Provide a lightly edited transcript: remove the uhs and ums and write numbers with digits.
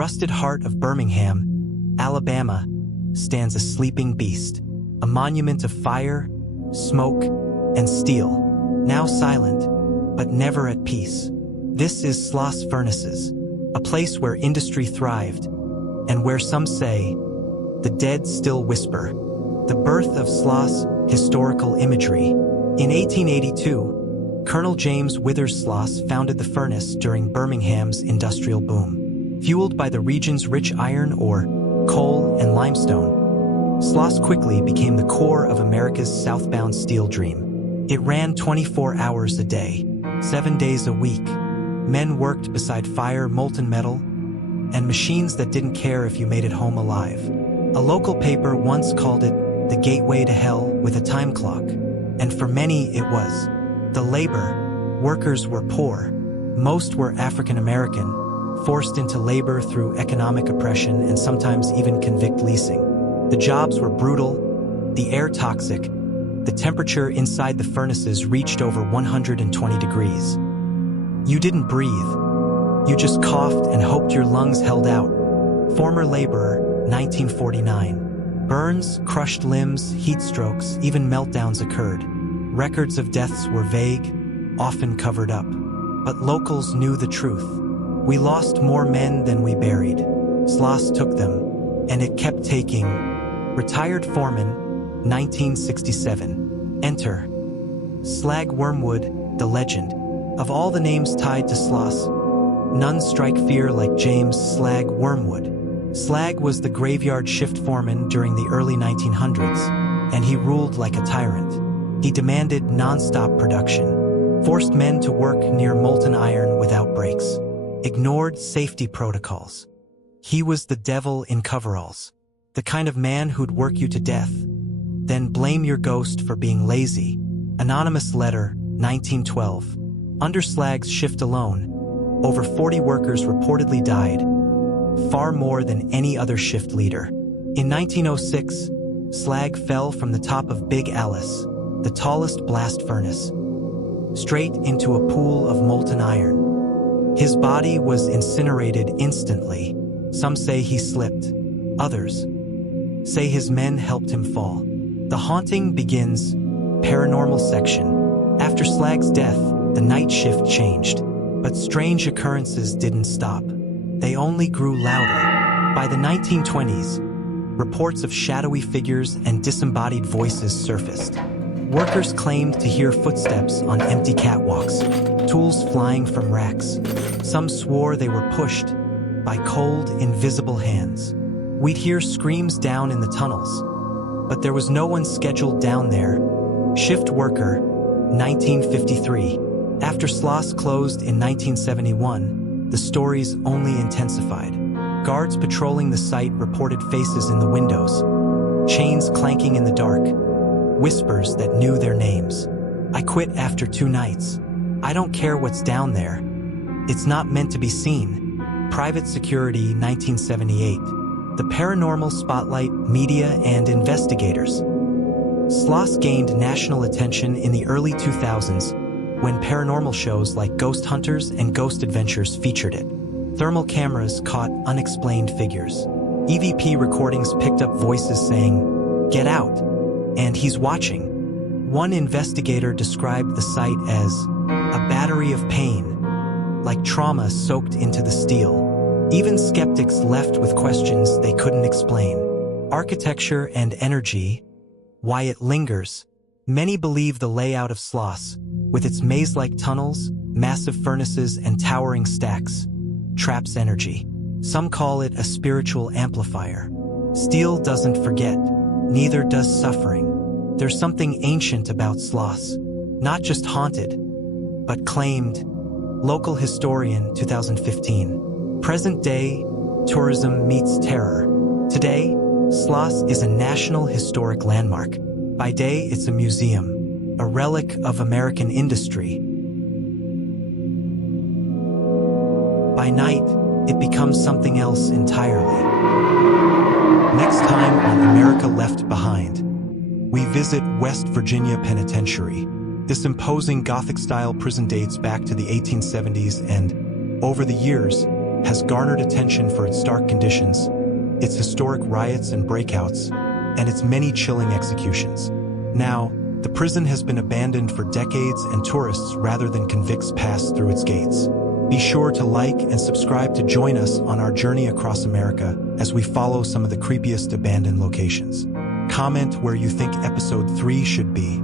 rusted heart of Birmingham, Alabama, stands a sleeping beast, a monument of fire, smoke, and steel, now silent, but never at peace. This is Sloss Furnaces, a place where industry thrived, and where some say, the dead still whisper. The birth of Sloss historical imagery. In 1882, Colonel James Withers Sloss founded the furnace during Birmingham's industrial boom. Fueled by the region's rich iron ore, coal, and limestone, Sloss quickly became the core of America's southbound steel dream. It ran 24 hours a day, 7 days a week. Men worked beside fire, molten metal, and machines that didn't care if you made it home alive. A local paper once called it the gateway to hell with a time clock. And for many it was. The labor, workers were poor. Most were African American, forced into labor through economic oppression and sometimes even convict leasing. The jobs were brutal, the air toxic, the temperature inside the furnaces reached over 120 degrees. You didn't breathe. You just coughed and hoped your lungs held out. Former laborer, 1949. Burns, crushed limbs, heat strokes, even meltdowns occurred. Records of deaths were vague, often covered up. But locals knew the truth. We lost more men than we buried. Sloss took them, and it kept taking. Retired foreman, 1967. Enter Slag Wormwood, the legend. Of all the names tied to Sloss, none strike fear like James Slag Wormwood. Slag was the graveyard shift foreman during the early 1900s, and he ruled like a tyrant. He demanded non-stop production, forced men to work near molten iron without breaks, ignored safety protocols. He was the devil in coveralls, the kind of man who'd work you to death, then blame your ghost for being lazy. Anonymous letter, 1912. Under Slag's shift alone, over 40 workers reportedly died, far more than any other shift leader. In 1906, Slag fell from the top of Big Alice, the tallest blast furnace, straight into a pool of molten iron. His body was incinerated instantly. Some say he slipped. Others say his men helped him fall. The haunting begins. Paranormal section. After Slag's death, the night shift changed, but strange occurrences didn't stop. They only grew louder. By the 1920s, reports of shadowy figures and disembodied voices surfaced. Workers claimed to hear footsteps on empty catwalks, tools flying from racks. Some swore they were pushed by cold, invisible hands. We'd hear screams down in the tunnels, but there was no one scheduled down there. Shift worker, 1953. After Sloss closed in 1971, the stories only intensified. Guards patrolling the site reported faces in the windows, chains clanking in the dark, whispers that knew their names. I quit after 2 nights. I don't care what's down there. It's not meant to be seen. Private Security, 1978. The paranormal spotlight, media, and investigators. Sloss gained national attention in the early 2000s when paranormal shows like Ghost Hunters and Ghost Adventures featured it. Thermal cameras caught unexplained figures. EVP recordings picked up voices saying, "Get out," and "He's watching." One investigator described the site as a battery of pain, like trauma soaked into the steel. Even skeptics left with questions they couldn't explain. Architecture and energy, why it lingers. Many believe the layout of Sloss, with its maze-like tunnels, massive furnaces, and towering stacks, traps energy. Some call it a spiritual amplifier. Steel doesn't forget, neither does suffering. There's something ancient about Sloss, not just haunted, but claimed. Local historian, 2015. Present day, tourism meets terror. Today, Sloss is a National Historic Landmark. By day, it's a museum, a relic of American industry. By night, it becomes something else entirely. Next time on America Left Behind, we visit West Virginia Penitentiary. This imposing Gothic-style prison dates back to the 1870s and, over the years, has garnered attention for its stark conditions, its historic riots and breakouts, and its many chilling executions. Now, the prison has been abandoned for decades and tourists rather than convicts pass through its gates. Be sure to like and subscribe to join us on our journey across America as we follow some of the creepiest abandoned locations. Comment where you think episode 3 should be.